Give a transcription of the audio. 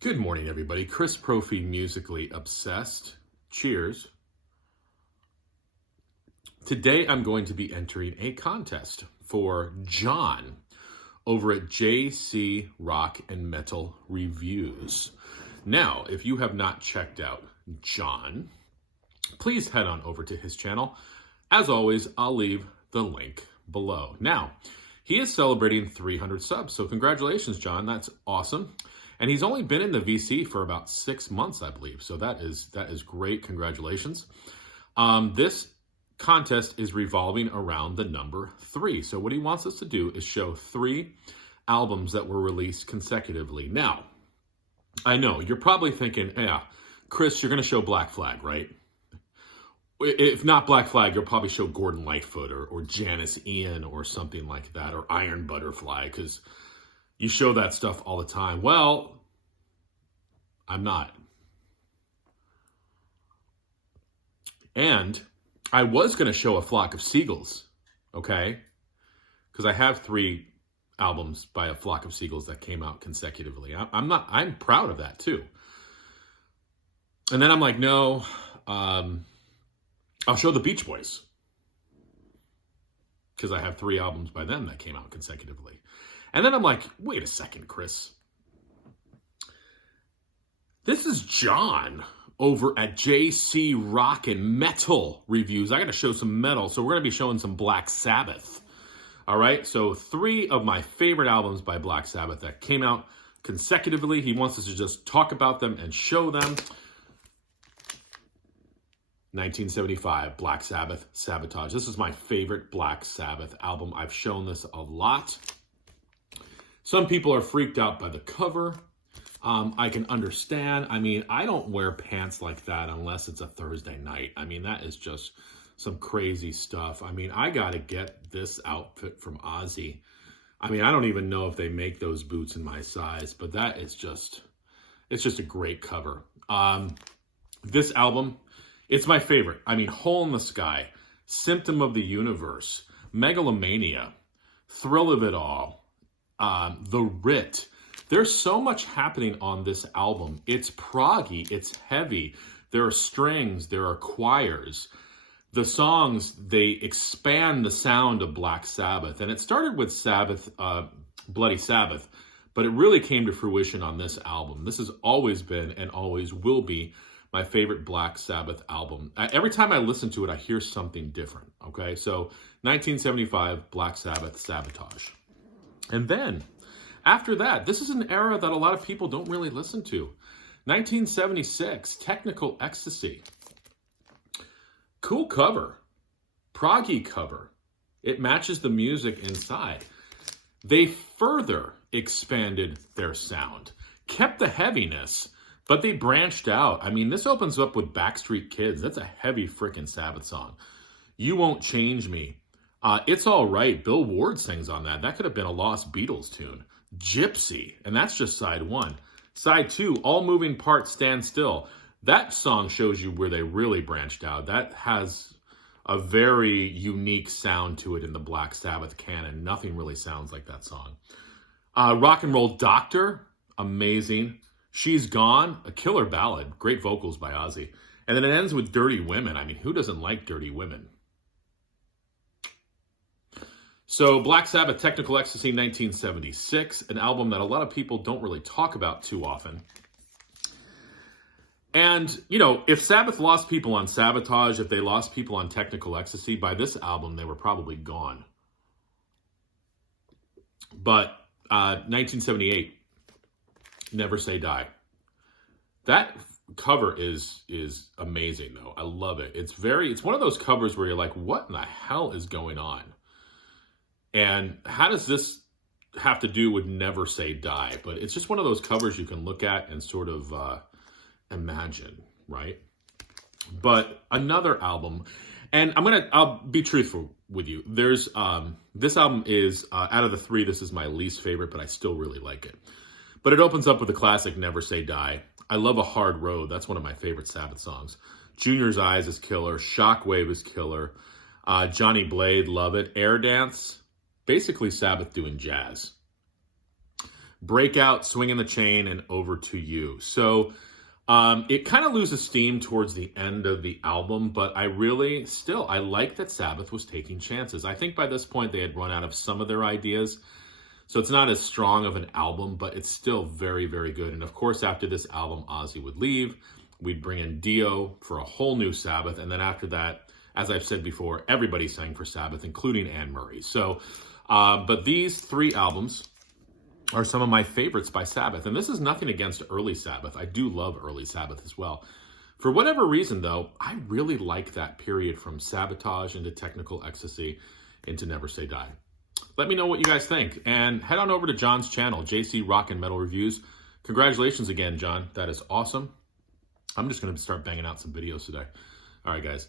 Good morning, everybody. Chris Prophy, musically obsessed. Cheers. Today, I'm going to be entering a contest for John over at JC Rock and Metal Reviews. Now, if you have not checked out John, please head on over to his channel. As always, I'll leave the link below. Now, he is celebrating 300 subs, so congratulations, John. That's awesome. And he's only been in the VC for about 6 months, I believe. So that is great. Congratulations. This contest is revolving around the number 3. So what he wants us to do is show 3 albums that were released consecutively. Now, I know you're probably thinking, yeah, Chris, you're going to show Black Flag, right? If not Black Flag, you'll probably show Gordon Lightfoot or Janis Ian or something like that, or Iron Butterfly, because you show that stuff all the time. Well, I'm not. And I was going to show A Flock of Seagulls, okay? Because I have 3 albums by A Flock of Seagulls that came out consecutively. I'm proud of that too. And then I'm like, no, I'll show the Beach Boys, because I have 3 albums by them that came out consecutively. And then I'm like, wait a second, Chris. This is John over at JC Rock and Metal Reviews. I got to show some metal, so we're going to be showing some Black Sabbath. All right, so 3 of my favorite albums by Black Sabbath that came out consecutively. He wants us to just talk about them and show them. 1975, Black Sabbath, Sabotage. This is my favorite Black Sabbath album. I've shown this a lot. Some people are freaked out by the cover. I can understand. I mean, I don't wear pants like that unless it's a Thursday night. I mean, that is just some crazy stuff. I mean, I got to get this outfit from Ozzy. I mean, I don't even know if they make those boots in my size, but that is just, it's just a great cover. This album, it's my favorite. I mean, Hole in the Sky, Symptom of the Universe, Megalomania, Thrill of It All, The Writ. There's so much happening on this album. It's proggy, it's heavy. There are strings, there are choirs. The songs, they expand the sound of Black Sabbath. And it started with Sabbath, Bloody Sabbath, but it really came to fruition on this album. This has always been and always will be my favorite Black Sabbath album. Every time I listen to it, I hear something different, okay? So 1975, Black Sabbath, Sabotage. And then, after that, this is an era that a lot of people don't really listen to. 1976, Technical Ecstasy. Cool cover. Proggy cover. It matches the music inside. They further expanded their sound. Kept the heaviness, but they branched out. I mean, this opens up with Backstreet Kids. That's a heavy frickin' Sabbath song. You Won't Change Me. It's All Right. Bill Ward sings on that. That could have been a Lost Beatles tune. Gypsy, and that's just side 1. Side 2, All Moving Parts Stand Still. That song shows you where they really branched out. That has a very unique sound to it in the Black Sabbath canon. Nothing really sounds like that song. Rock and Roll Doctor, amazing. She's Gone, a killer ballad. Great vocals by Ozzy. And then it ends with Dirty Women. I mean, who doesn't like Dirty Women? So Black Sabbath, Technical Ecstasy, 1976, an album that a lot of people don't really talk about too often. And, you know, if Sabbath lost people on Sabotage, if they lost people on Technical Ecstasy, by this album, they were probably gone. But 1978, Never Say Die. That cover is amazing, though. I love it. It's one of those covers where you're like, what in the hell is going on? And how does this have to do with Never Say Die? But it's just one of those covers you can look at and sort of imagine, right? But another album, and I'll be truthful with you. There's this album is out of the 3, this is my least favorite, but I still really like it. But it opens up with the classic Never Say Die. I love A Hard Road. That's one of my favorite Sabbath songs. Junior's Eyes is killer. Shockwave is killer. Johnny Blade, love it. Air Dance, basically Sabbath doing jazz. Breakout, Swinging the Chain, and Over to You. So it kind of loses steam towards the end of the album, but I like that Sabbath was taking chances. I think by this point they had run out of some of their ideas, so it's not as strong of an album, but it's still very, very good. And of course, after this album, Ozzy would leave. We'd bring in Dio for a whole new Sabbath, and then after that, as I've said before, everybody sang for Sabbath, including Anne Murray. So, but these 3 albums are some of my favorites by Sabbath. And this is nothing against early Sabbath. I do love early Sabbath as well. For whatever reason, though, I really like that period from Sabotage into Technical Ecstasy into Never Say Die. Let me know what you guys think. And head on over to John's channel, JC Rock and Metal Reviews. Congratulations again, John. That is awesome. I'm just going to start banging out some videos today. All right, guys.